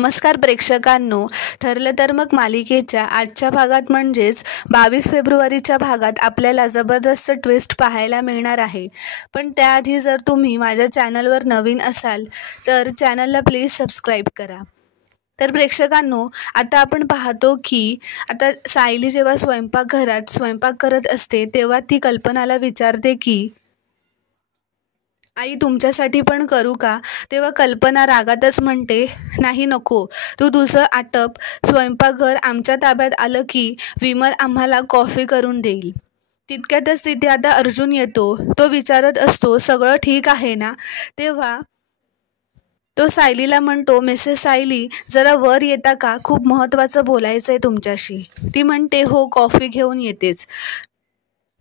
नमस्कार प्रेक्षकांनो, ठरलं तर मग मालिकेच्या आजच्या भागात म्हणजेच 22 फेब्रुवारीच्या भागात आपल्याला जबरदस्त ट्विस्ट पाहायला मिळणार आहे. पण त्याआधी जर तुम्ही माझ्या चॅनलवर नवीन असाल तर चॅनलला प्लीज सबस्क्राईब करा. तर प्रेक्षकांनो, आता आपण पाहतो की आता सायली जेव्हा स्वयंपाकघरात स्वयंपाक करत असते तेव्हा ती कल्पनाला विचारते की आई तुमच्यासाठी पण करू का? तेव्हा कल्पना रागातच म्हणते, नाही नको, तू तुझं आटप. स्वयंपाकघर आमच्या ताब्यात आलं की विमल आम्हाला कॉफी करून देईल. तितक्यातच तिथे आता अर्जुन येतो. तो विचारत असतो सगळं ठीक आहे ना? तेव्हा तो सायलीला म्हणतो, मिसेस सायली जरा वर येता का? खूप महत्त्वाचं बोलायचं आहे तुमच्याशी. ती म्हणते, हो कॉफी घेऊन येतेच.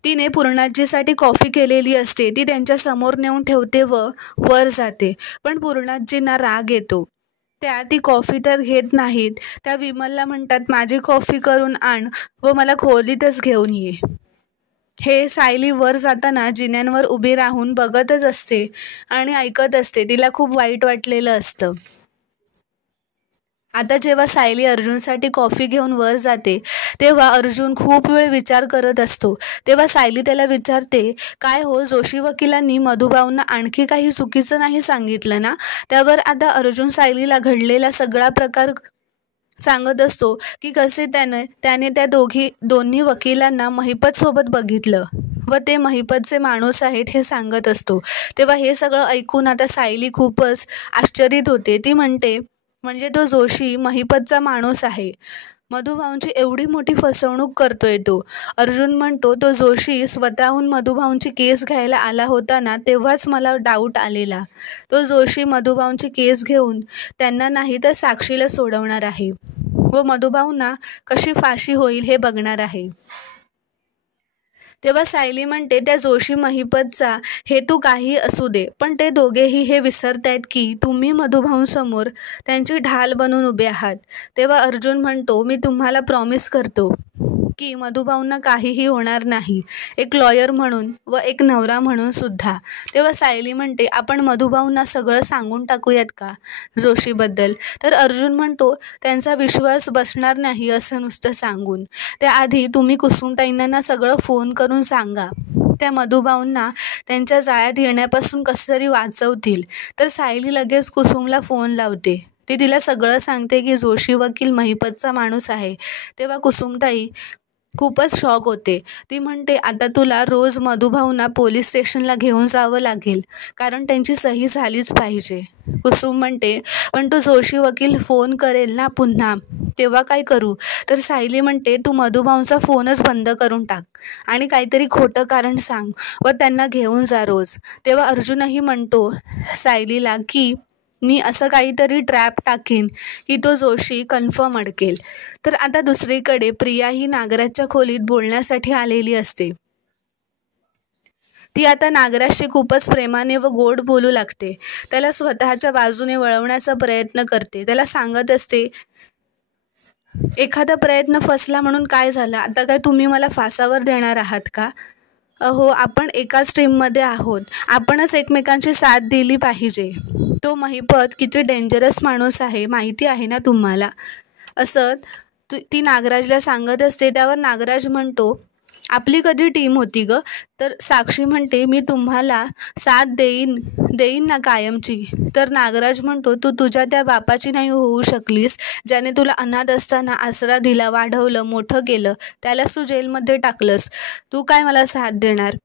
तिने पूर्णाजीसाठी कॉफी केलेली असते. ती त्यांच्या समोर नेऊन ठेवते व वर जाते. पण पूर्णाजींना राग येतो. ती कॉफी तर घेत नाहीत. त्या विमलला म्हणतात, माझी कॉफी करून आण व मला खोलीतच घेऊन ये. हे सायली वर जाताना जिन्यांवर उभी राहून बघतच असते आणि ऐकत असते. तिला खूप वाईट वाटलेलं असतं. आता जेव्हा सायली अर्जुनसाठी कॉफी घेऊन वर जाते तेव्हा अर्जुन खूप वेळ विचार करत असतो. तेव्हा सायली त्याला विचारते, काय हो, जोशी वकिलांनी मधुभाऊंना आणखी काही चुकीचं नाही सांगितलं ना? त्यावर आता अर्जुन सायलीला घडलेला सगळा प्रकार सांगत असतो की कसे त्याने त्या दोन्ही वकिलांना महिपतसोबत बघितलं व ते महिपतचे माणूस आहेत हे सांगत असतो. तेव्हा हे सगळं ऐकून आता सायली खूपच आश्चर्यित होते. ती म्हणते, म्हणजे तो जोशी महिपतचा माणूस आहे. मधुभाऊंची एवढी मोठी फसवणूक करतोय तो. अर्जुन म्हणतो, तो जोशी स्वतःहून मधुभाऊंची केस घ्यायला आला होता ना, तेव्हाच मला डाऊट आलेला. तो जोशी मधुभाऊंची केस घेऊन त्यांना नाही तर साक्षीला सोडवणार आहे व मधुभाऊंना कशी फाशी होईल हे बघणार आहे. तेव्हा सायली म्हणते, त्या जोशी महिपतचा हेतू काही असू दे, पण ते दोघेही हे विसरतायत की तुम्ही मधुभाऊंसमोर त्यांची ढाल बनून उभे आहात. तेव्हा अर्जुन म्हणतो, मी तुम्हाला प्रॉमिस करतो की मधुभाऊंना काहीही होणार नाही, एक लॉयर म्हणून व एक नवरा म्हणून सुद्धा. तेव्हा सायली म्हणते, आपण मधुभाऊंना सगळं सांगून टाकूयात का जोशीबद्दल? तर अर्जुन म्हणतो, त्यांचा विश्वास बसणार नाही असं नुसतं सांगून. त्याआधी तुम्ही कुसुमताईंना सगळं फोन करून सांगा. त्या मधुभाऊंना त्यांच्या जाळ्यात येण्यापासून कसं तरी वाचवतील. तर सायली लगेच कुसुमला फोन लावते. ती तिला सगळं सांगते की जोशी वकील महिपतचा माणूस आहे. तेव्हा कुसुमताई खूपच शॉक होते. ती म्हणते, आता तुला रोज मधुभाऊंना पोलीस स्टेशनला घेऊन जावं लागेल, कारण त्यांची सही झालीच पाहिजे. कुसुम म्हणते, पण तो जोशी वकील फोन करेल ना पुन्हा, तेव्हा काय करू? तर सायली म्हणते, तू मधुभाऊंचा फोनच बंद करून टाक आणि काहीतरी खोटं कारण सांग व त्यांना घेऊन जा रोज. तेव्हा अर्जुनही म्हणतो सायलीला की मी असं काहीतरी ट्रॅप टाकेन की तो जोशी कन्फर्म अडकेल. तर आता दुसरीकडे प्रिया ही नागराजच्या खोलीत बोलण्यासाठी आलेली असते. ती आता नागराजशी खूपच प्रेमाने व गोड बोलू लागते. त्याला स्वतःच्या बाजूने वळवण्याचा प्रयत्न करते. त्याला सांगत असते, एखादा प्रयत्न फसला म्हणून काय झालं? आता काय तुम्ही मला फासावर देणार आहात का? अहो, आपण एकाच टीममध्ये आहोत. आपणच एकमेकांची साथ दिली पाहिजे. तो महिपत किती डेंजरस माणूस आहे माहिती आहे ना तुम्हाला? असं ती नागराजला सांगत असते. त्यावर नागराज म्हणतो, आपली कधी टीम होती ग? तर साक्षी म्हणते, मी तुम्हाला साथ देईन ना कायमची. तर नागराज म्हणतो, तू तुझ्या त्या बापाची नाही होऊ शकलीस ज्याने तुला अनाथ असताना आसरा दिला, वाढवलं, मोठं केलं. त्यालाच तू जेलमध्ये टाकलंस. तू काय मला साथ देणार?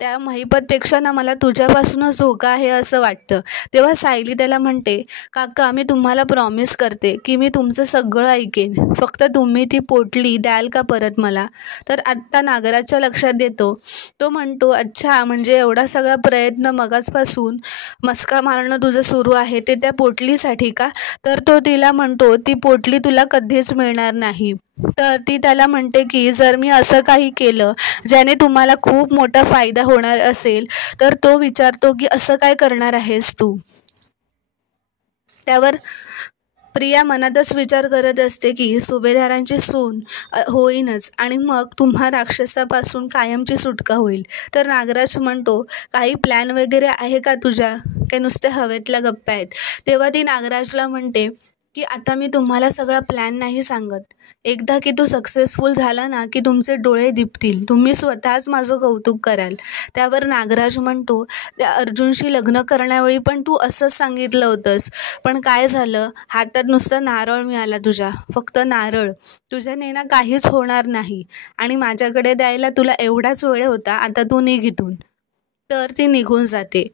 त्या महिपतपेक्षा ना मला तुझ्यापासूनच धोका आहे असं वाटतं. तेव्हा सायली त्याला म्हणते, काका मी तुम्हाला प्रॉमिस करते की मी तुमचं सगळं ऐकेन, फक्त तुम्ही ती पोटली द्याल का परत मला? तर आत्ता नागराजच्या लक्षात येतो. तो म्हणतो, अच्छा, म्हणजे एवढा सगळा प्रयत्न मगाचपासून मस्का मारणं तुझं सुरू आहे ते त्या पोटलीसाठी का? तर तो तिला म्हणतो, ती पोटली तुला कधीच मिळणार नाही. तर ती त्याला म्हणते की जर मी असं काही केलं ज्याने तुम्हाला खूप मोठा फायदा होणार असेल तर तो विचारतो की असं काय करणार आहेस तू? त्यावर प्रिया मनातच विचार करत असते की सुभेदारांची सून होईनच आणि मग तुम्हा राक्षसापासून कायमची सुटका होईल. तर नागराज म्हणतो, काही प्लॅन वगैरे आहे का तुझ्या? काय नुसते हवेतल्या गप्पा आहेत? तेव्हा ती नागराजला म्हणते की आता मी तुम्हाला सगळा प्लॅन नाही सांगत. एकदा की तो सक्सेसफुल झाला ना की तुमचे डोळे दिपतील, तुम्ही स्वतःच माझं कौतुक कराल. त्यावर नागराज म्हणतो, त्या अर्जुनशी लग्न करण्यावेळी पण तू असंच सांगितलं होतंस, पण काय झालं? हातात नुसता नारळ मिळाला तुझ्या, फक्त नारळ. तुझ्याने ना काहीच होणार नाही आणि माझ्याकडे द्यायला तुला एवढाच वेळ होता, आता तू निघ इथून. तर ती निघून जाते.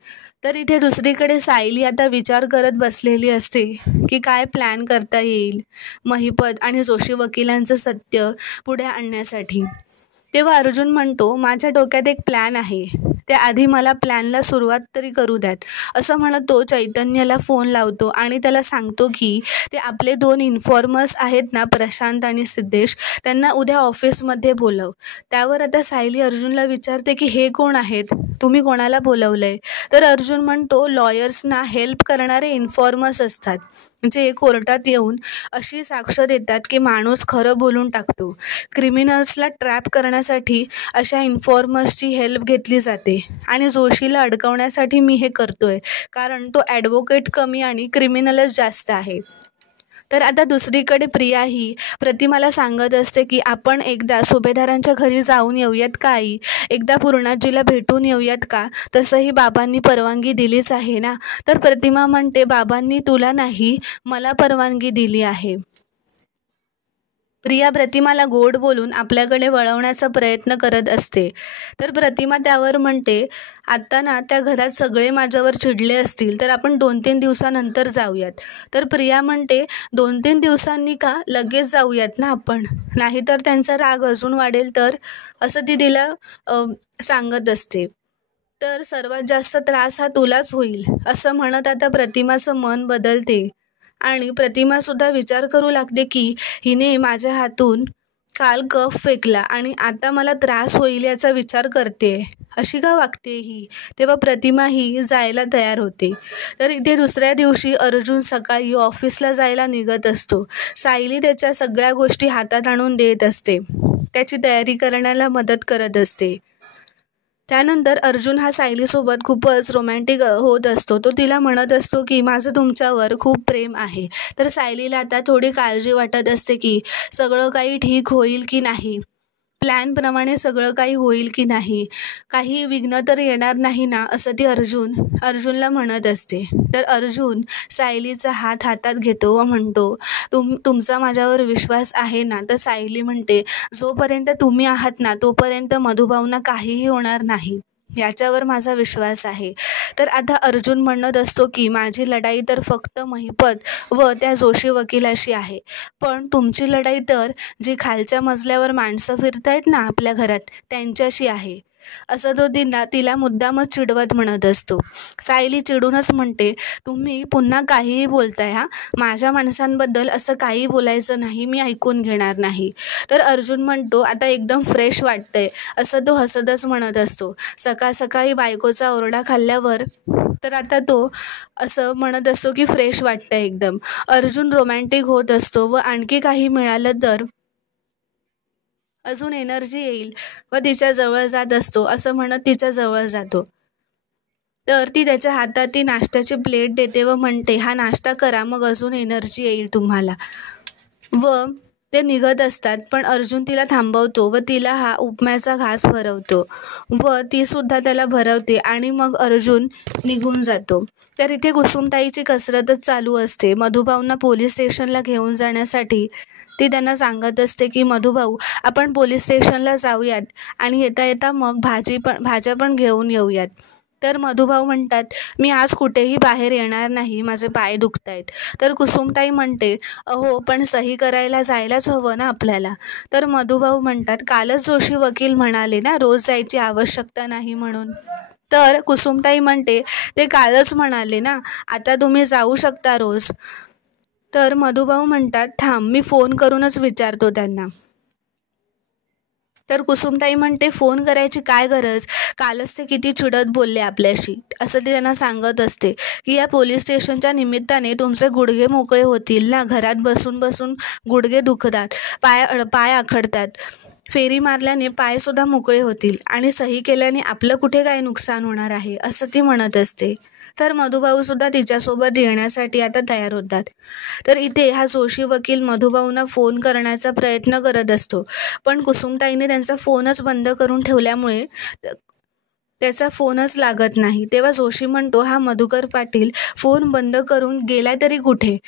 तर इथे दुसरीकडे सायली आता विचार करत बसलेली असते की काय प्लॅन करता येईल महिपत आणि जोशी वकिलांचं सत्य पुढे आणण्यासाठी. तेव्हा अर्जुन म्हणतो, माझ्या डोक्यात एक प्लॅन आहे, त्याआधी मला प्लॅनला सुरुवात तरी करू द्यात. असं म्हणत तो चैतन्याला फोन लावतो आणि त्याला सांगतो की ते आपले 2 इन्फॉर्मर्स आहेत ना, प्रशांत आणि सिद्धेश, त्यांना उद्या ऑफिसमध्ये बोलव. त्यावर आता सायली अर्जुनला विचारते की हे कोण आहेत, तुम्ही कोणाला बोलवलं आहे? तर अर्जुन म्हणतो, लॉयर्सना हेल्प करणारे इन्फॉर्मर्स असतात, जे कोर्टात येऊन अशी साक्ष देतात की माणूस खरं बोलून टाकतो. क्रिमिनल्सला ट्रॅप करण्यासाठी अशा इन्फॉर्मर्सची हेल्प घेतली जाते आणि जोशीला अडकवण्यासाठी मी हे करतोय, कारण तो ॲडव्होकेट कमी आणि क्रिमिनलच जास्त आहे. तर आता दुसरीकडे प्रिया ही प्रतिमाला सांगत असते की आपण एकदा सुभेदारांच्या घरी जाऊन येऊयात का आई? एकदा पूर्णाजीला भेटून येऊयात का? तसंही बाबांनी परवानगी दिलीच आहे ना. तर प्रतिमा म्हणते, बाबांनी तुला नाही, मला परवानगी दिली आहे. प्रिया प्रतिमाला गोड बोलून आपल्याकडे वळवण्याचा प्रयत्न करत असते. तर प्रतिमा त्यावर म्हणते, आत्ता ना त्या घरात सगळे माझ्यावर चिडले असतील, तर आपण 2-3 दिवसानंतर जाऊयात. तर प्रिया म्हणते, 2-3 दिवसांनी का? लगेच जाऊयात ना आपण, नाहीतर त्यांचा राग अजून वाढेल तर, असं ती तिला सांगत असते. तर सर्वात जास्त त्रास हा तुलाच होईल, असं म्हणत आता प्रतिमाचं मन बदलते आणि प्रतिमासुद्धा विचार करू लागते की हिने माझ्या हातून काल कफ फेकला आणि आता मला त्रास होईल याचा विचार करते, अशी का वागते ही? तेव्हा प्रतिमा ही जायला तयार होते. तर इथे दुसऱ्या दिवशी अर्जुन सकाळी ऑफिसला जायला निघत असतो. सायली त्याच्या सगळ्या गोष्टी हातात आणून देत असते, त्याची तयारी करण्याला मदत करत असते. त्यानंतर अर्जुन हा सायलीसोबत खूपच रोमॅन्टिक होत असतो. तो तिला म्हणत असतो की माझं तुमच्यावर खूप प्रेम आहे. तर सायलीला आता थोडी काळजी वाटत असते की सगळं काही ठीक होईल की नाही, प्लॅनप्रमाणे सगळं काही होईल की नाही, काही विघ्न तर येणार नाही ना, असं ती अर्जुनला म्हणत असते. तर अर्जुन सायलीचा हात हातात घेतो व म्हणतो, तुमचा माझ्यावर विश्वास आहे ना? तर सायली म्हणते, जोपर्यंत तुम्ही आहात ना तोपर्यंत मधुभाऊंना काहीही होणार नाही, याच्यावर माझा विश्वास आहे. तर आता अर्जुन म्हणत असतो की माझी लढाई तर फक्त महिपत व त्या जोशी वकिलाशी आहे, पण तुमची लढाई तर जी खालच्या मजल्यावर माणसं फिरतायत ना आपल्या घरात त्यांच्याशी आहे, असं तो तिला मुद्दामच चिडवत म्हणत असतो. सायली चिडूनच म्हणते, तुम्ही पुन्हा काहीही बोलताय हा, माझ्या माणसांबद्दल असं काही बोलायचं नाही, मी ऐकून घेणार नाही. तर अर्जुन म्हणतो, आता एकदम फ्रेश वाटतंय, असं तो हसतच म्हणत असतो. सकाळ सकाळी बायकोचा ओरडा खाल्ल्यावर तर आता तो असं म्हणत असतो की फ्रेश वाटतंय एकदम. अर्जुन रोमॅन्टिक होत असतो व आणखी काही मिळालं तर अजून एनर्जी येईल व तिच्या जवळ जात असतो, असं म्हणत तिच्या जवळ जातो. तर ती त्याच्या हातात ती नाश्त्याची प्लेट देते व म्हणते, हा नाश्ता करा, मग अजून एनर्जी येईल तुम्हाला. व ते निघत असतात, पण अर्जुन तिला थांबवतो व तिला हा उपम्याचा घास भरवतो व तीसुद्धा त्याला भरवते आणि मग अर्जुन निघून जातो. तर इथे कुसुमताईची कसरतच चालू असते. मधुभाऊंना पोलीस स्टेशनला घेऊन जाण्यासाठी ती त्यांना सांगत असते की मधुभाऊ, आपण पोलीस स्टेशनला जाऊयात आणि येता येता मग भाज्या पण घेऊन येऊयात. तर मधुभाऊ म्हणतात, मी आज कुठेही बाहेर येणार नाही, माझे पाय दुखत आहेत. तर कुसुमताई म्हणते, अहो पण सही करायला जायलाच हवं ना आपल्याला. तर मधुभाऊ म्हणतात, कालच जोशी वकील म्हणाले ना रोज जायची आवश्यकता नाही म्हणून. तर कुसुमताई म्हणते, ते कालच म्हणाले ना, आता तुम्ही जाऊ शकता रोज. तर मधुभाऊ म्हणतात, थांब, मी फोन करूनच विचारतो त्यांना. तर कुसुमताई म्हणते, फोन करायची काय गरज, कालच ते किती चिडत बोलले आपल्याशी, असं ते त्यांना सांगत असते की या पोलीस स्टेशनच्या निमित्ताने तुमचे गुडघे मोकळे होतील ना, घरात बसून बसून गुडघे दुखतात, पाय आखडतात, फेरी मारल्याने पायसुद्धा मोकळे होतील आणि सही केल्याने आपलं कुठे काय नुकसान होणार आहे, असं ती म्हणत असते. तर मधुभाऊ सुद्धा तिच्यासोबत येण्यासाठी आता तयार होतात. तर इथे हा जोशी वकील मधुभाऊंना फोन करण्याचा प्रयत्न करत असतो, पण कुसुमताईने त्यांचा फोनच बंद करून ठेवल्यामुळे त्याचा फोनच लागत नाही. तेव्हा जोशी म्हणतो, हा मधुकर पाटील फोन बंद करून गेला तरी कुठे?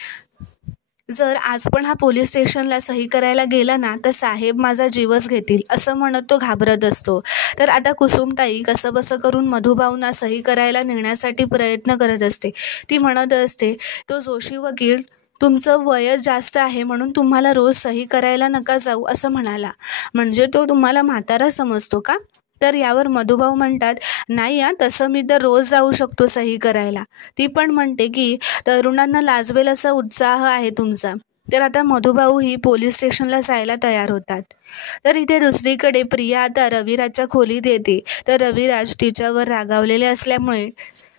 जर आज पण हा पोलीस स्टेशनला सही करायला गेला ना तर साहेब माझा जीवच घेतील, असं म्हणत तो घाबरत असतो. तर आता कुसुमताई कसंबसं करून मधुभाऊंना सही करायला नेण्यासाठी प्रयत्न करत असते. ती म्हणत असते, तो जोशी वकील तुमचं वय जास्त आहे म्हणून तुम्हाला रोज सही करायला नका जाऊ असं म्हणाला, म्हणजे तो तुम्हाला म्हातारा समजतो का? तर यावर मधुभाऊ म्हणतात, नाही तसं मी तर रोज जाऊ शकतो सही करायला. ती पण म्हणते की तरुणांना लाजवेल असा उत्साह आहे तुमचा. तर आता मधुभाऊ ही पोलीस स्टेशनला जायला तयार होतात. तर इथे दुसरीकडे प्रिया आता रविराजच्या खोलीत येते. तर रविराज तिच्यावर रागावलेले असल्यामुळे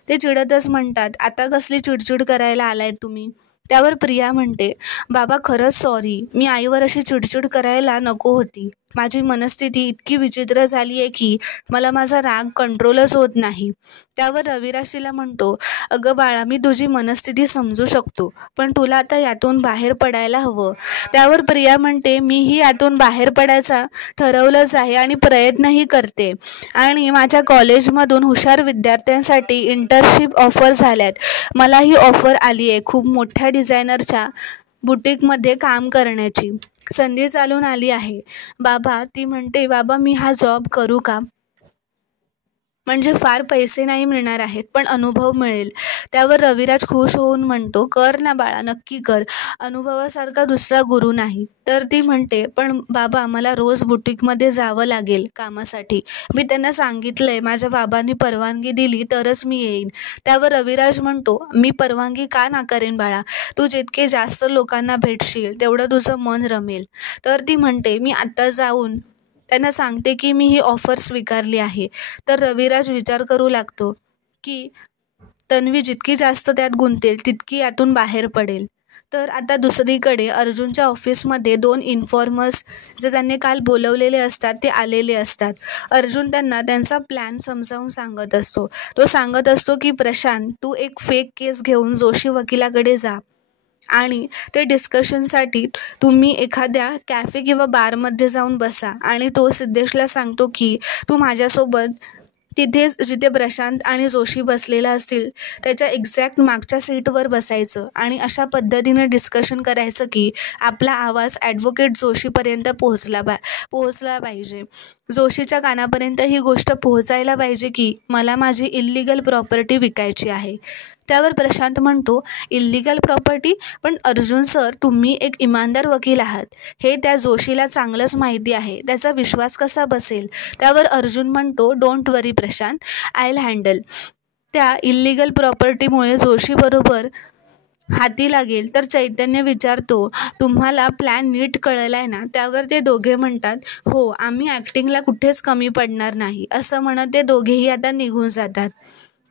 ते चिडतच म्हणतात, आता कसली चिडचिड करायला आलाय तुम्ही? त्यावर प्रिया म्हणते, बाबा खरंच सॉरी, मी आईवर अशी चिडचिड करायला नको होती. माझी मनस्थिती इतकी विचित्र झाली आहे की मला माझा राग कंट्रोलच होत नाही. त्यावर रविराज तिला म्हणतो, अगं बाळा, मी तुझी मनस्थिती समजू शकतो, पण तुला आता यातून बाहेर पडायला हवं. त्यावर प्रिया म्हणते, मीही यातून बाहेर पडायचा ठरवलंच आहे आणि प्रयत्नही करते. आणि माझ्या कॉलेजमधून हुशार विद्यार्थ्यांसाठी इंटर्नशिप ऑफर झाल्यात. मला ही ऑफर आली आहे खूप मोठ्या डिझायनरच्या बुटीकमध्ये काम करण्याची संधी चालून आली आहे. बाबा, ती म्हणते, बाबा मी हा जॉब करू का? म्हणजे फार पैसे नाही मिळणार आहेत, पण अनुभव मिळेल. त्यावर रविराज खुश होऊन म्हणतो, कर ना बाळा, नक्की कर. अनुभवासारखा दुसरा गुरु नाही. तर ती म्हणते, पण बाबा मला रोज बुटीकमध्ये जावं लागेल कामासाठी. मी त्यांना सांगितलंय, माझ्या बाबांनी परवानगी दिली तरच मी येईन. त्यावर रविराज म्हणतो, मी परवानगी का नाकारेन बाळा? तू जितके जास्त लोकांना भेटशील तेवढं तुझं मन रमेल. तर ती म्हणते, मी आत्ता जाऊन त्यांना सांगते की मी ही ऑफर स्वीकारली आहे. तर रविराज विचार करू लागतो की तन्वी जितकी जास्त त्यात गुंतेल तितकी यातून बाहेर पडेल. तर आता दुसरीकडे अर्जुनच्या ऑफिसमध्ये 2 इन्फॉर्मर्स जे त्यांनी काल बोलवलेले असतात ते आलेले असतात. अर्जुन त्यांना त्यांचा प्लॅन समजावून सांगत असतो. तो सांगत असतो की प्रशांत, तू एक फेक केस घेऊन जोशी वकिलाकडे जा आणि ते डिस्कशनसाठी तुम्ही एखाद्या कॅफे किंवा बारमध्ये जाऊन बसा आणि तो सिद्धेशला सांगतो की तू माझ्यासोबत तिथेच जिथे प्रशांत आणि जोशी बसलेला असतील त्याच्या एक्झॅक्ट मागच्या सीटवर बसायचं आणि अशा पद्धतीने डिस्कशन करायचं की आपला आवाज ॲडव्होकेट जोशीपर्यंत पोहोचला पाहिजे. जोशीच्या कानापर्यंत ही गोष्ट पोहोचायला पाहिजे की मला माझी इल्लिगल प्रॉपर्टी विकायची आहे. त्यावर प्रशांत म्हणतो, इल्लिगल प्रॉपर्टी? पण अर्जुन सर, तुम्ही एक इमानदार वकील आहात, हे त्या जोशीला चांगलंच माहिती आहे. त्याचा विश्वास कसा बसेल? त्यावर अर्जुन म्हणतो, don't worry Prashant, I will handle. त्या इल्लिगल प्रॉपर्टीमुळे जोशीबरोबर हाती लागेल. तर चैतन्य विचारतो, तुम्हाला प्लॅन नीट कळलाय ना? त्यावर ते दोघे म्हणतात, हो, आम्ही ॲक्टिंगला कुठेच कमी पडणार नाही, असं म्हणत ते दोघेही आता निघून जातात.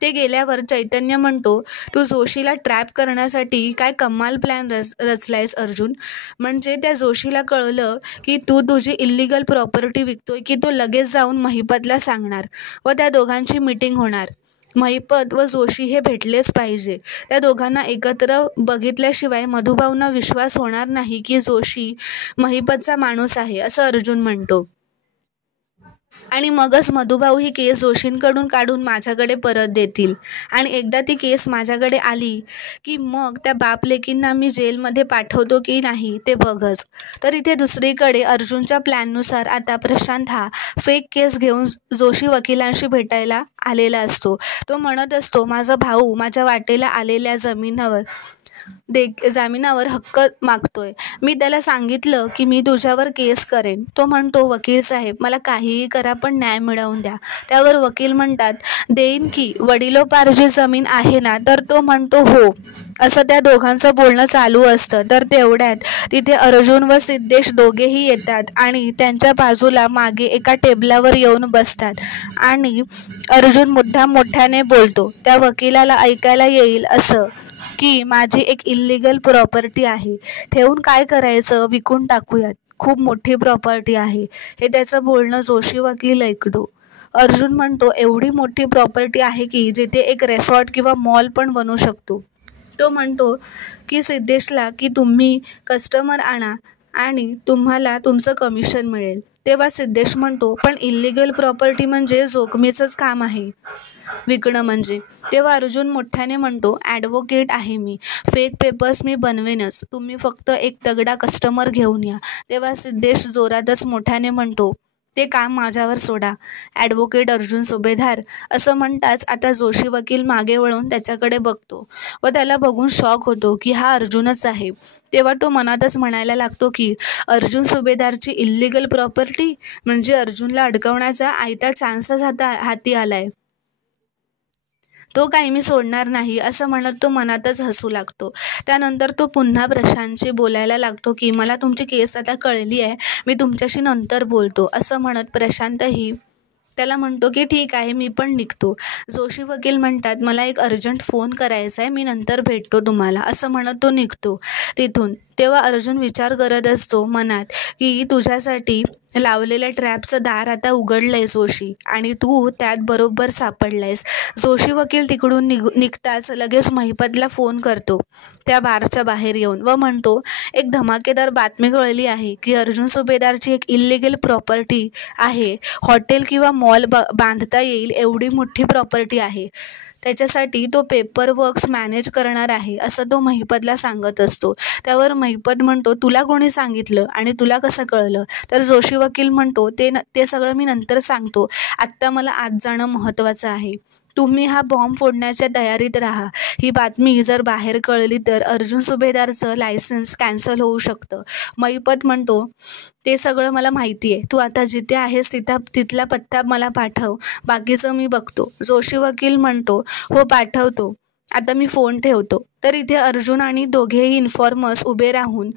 ते गेल्यावर चैतन्य म्हणतो, तू जोशीला ट्रॅप करण्यासाठी काय कमाल प्लॅन रचलायस अर्जुन. म्हणजे त्या जोशीला कळलं की तू तुझी इल्लिगल प्रॉपर्टी विकतोय की तो लगेच जाऊन महिपतला सांगणार व त्या दोघांची मीटिंग होणार. महिपत व जोशी हे भेटलेच पाहिजे. त्या दोघांना एकत्र बघितल्याशिवाय मधुभाऊंना विश्वास होणार नाही की जोशी महिपतचा माणूस आहे, असं अर्जुन म्हणतो. आणि मगच मधुभाऊ ही केस जोशींकडून काढून माझ्याकडे परत देतील. आणि एकदा ती केस माझ्याकडे आली की मग त्या बापलेकींना मी जेलमध्ये पाठवतो की नाही ते बघच. तर इथे दुसरीकडे अर्जुनच्या प्लॅननुसार आता प्रशांत हा फेक केस घेऊन जोशी वकिलांशी भेटायला आलेला असतो. तो म्हणत असतो, माझा भाऊ माझ्या वाटेला आलेल्या जामिनावर हक्क मागतोय. मी त्याला सांगितलं की मी तुझ्यावर केस करेन. तो म्हणतो, वकील साहेब, मला काहीही करा पण न्याय मिळवून द्या. त्यावर वकील म्हणतात, देईन की, वडिलोपार्जित जमीन आहे ना? तर तो म्हणतो, हो. असं त्या दोघांचं बोलणं चालू असतं. तर तेवढ्यात तिथे अर्जुन व सिद्धेश दोघेही येतात आणि त्यांच्या बाजूला मागे एका टेबलावर येऊन बसतात आणि अर्जुन मुद्दाम मोठ्याने बोलतो, त्या वकिलाला ऐकायला येईल असं की माझी एक इल्लिगल प्रॉपर्टी आहे, ठेवून काय करायचं, विकून टाकूयात, खूप मोठी प्रॉपर्टी आहे. हे त्याचं बोलणं जोशी वकील ऐकतो. अर्जुन म्हणतो, एवढी मोठी प्रॉपर्टी आहे की जिथे एक रेसॉर्ट किंवा मॉल पण बनवू शकतो. तो म्हणतो की सिद्धेशला की तुम्ही कस्टमर आणा आणि तुम्हाला तुमचं कमिशन मिळेल. तेव्हा सिद्धेश म्हणतो, पण इल्लिगल प्रॉपर्टी म्हणजे जोखमीचंच काम आहे विकणं म्हणजे. तेव्हा अर्जुन मोठ्याने म्हणतो, ॲडव्होकेट आहे मी, फेक पेपर्स मी बनवेनच, तुम्ही फक्त एक तगडा कस्टमर घेऊन या. तेव्हा सिद्धेश जोरातच मोठ्याने म्हणतो, ते काम माझ्यावर सोडा, ॲडव्होकेट अर्जुन सुभेदार. असं म्हणताच आता जोशी वकील मागे वळून त्याच्याकडे बघतो व त्याला बघून शॉक होतो की हा अर्जुनच आहे. तेव्हा तो मनातच म्हणायला लागतो की अर्जुन सुभेदारची इल्लिगल प्रॉपर्टी म्हणजे अर्जुनला अडकवण्याचा आयता चान्सच हाती आलाय. तो काही मी सोडणार नाही असं म्हणत तो मनातच हसू लागतो. त्यानंतर तो पुन्हा प्रशांतशी बोलायला लागतो की मला तुमची केस आता कळली आहे, मी तुमच्याशी नंतर बोलतो. असं म्हणत प्रशांतही त्याला म्हणतो की ठीक आहे, मी पण निघतो. जोशी वकील म्हणतात, मला एक अर्जंट फोन करायचा आहे, मी नंतर भेटतो तुम्हाला. असं म्हणत तो निघतो तिथून. तेव्हा अर्जुन विचार करत असतो मनात की तुझ्यासाठी लावलेल्या ट्रॅपचं दार आता उघडलंय जोशी आणि तू त्यात बरोबर सापडलायस. जोशी वकील तिकडून निघताच लगेच महिपतला फोन करतो त्या बारच्या बाहेर येऊन व म्हणतो, एक धमाकेदार बातमी कळली आहे की अर्जुन सुभेदारची एक इल्लिगल प्रॉपर्टी आहे, हॉटेल किंवा मॉल बांधता येईल एवढी मोठी प्रॉपर्टी आहे, त्याच्यासाठी तो पेपर वर्क्स मॅनेज करणार आहे असं तो महिपतला सांगत असतो. त्यावर महिपत म्हणतो, तुला कोणी सांगितलं आणि तुला कसं कळलं? तर जोशी वकील म्हणतो, ते सगळं मी नंतर सांगतो, आत्ता मला आत जाणं महत्त्वाचं आहे. तुम्ही हा बॉम्ब फोडण्याच्या तयारीत राहा. ही बातमी जर बाहेर कळली तर अर्जुन सुभेदारचं लायसन्स कॅन्सल होऊ शकतं. महिपत म्हणतो, ते सगळं मला माहिती आहे, तू आता जिथे आहेस तिथला पत्ता मला पाठव, बाकीचं मी बघतो. जोशी वकील म्हणतो, हो पाठवतो, आता मी फोन ठेवतो. तर इथे अर्जुन आणि दोघेही इन्फॉर्मर्स उभे राहून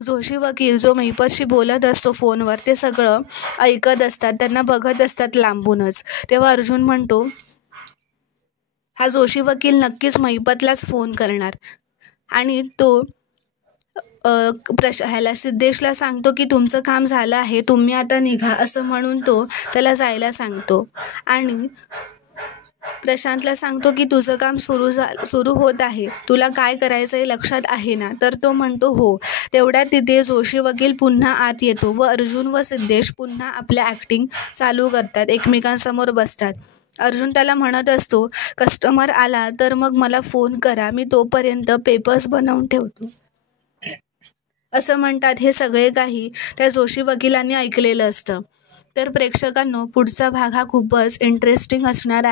जोशी वकील जो महिपतशी बोलत असतो फोनवर ते सगळं ऐकत असतात, त्यांना बघत असतात लांबूनच. तेव्हा अर्जुन म्हणतो, हा जोशी वकील नक्कीच महिपतलाच फोन करणार आणि तो सिद्धेशला सांगतो की तुमचं काम झालं आहे, तुम्ही आता निघा. असं म्हणून तो त्याला जायला सांगतो आणि प्रशांतला सांगतो की तुझं काम सुरू होत आहे, तुला काय करायचं आहे लक्षात आहे ना? तर तो म्हणतो हो. तेवढ्यात तिथे जोशी वकील पुन्हा आत येतो व अर्जुन व सिद्धेश पुन्हा आपल्या ॲक्टिंग चालू करतात, एकमेकांसमोर बसतात. अर्जुन त्याला म्हणत असतो, कस्टमर आला तर मग मला फोन करा, मी तोपर्यंत पेपर्स बनवून ठेवतो. असं म्हणतात. हे सगळे काही त्या जोशी वकिलांनी ऐकलेलं असतं. तर प्रेक्षकांनो, पुढचा भाग हा खूपच इंटरेस्टिंग असणार आहे.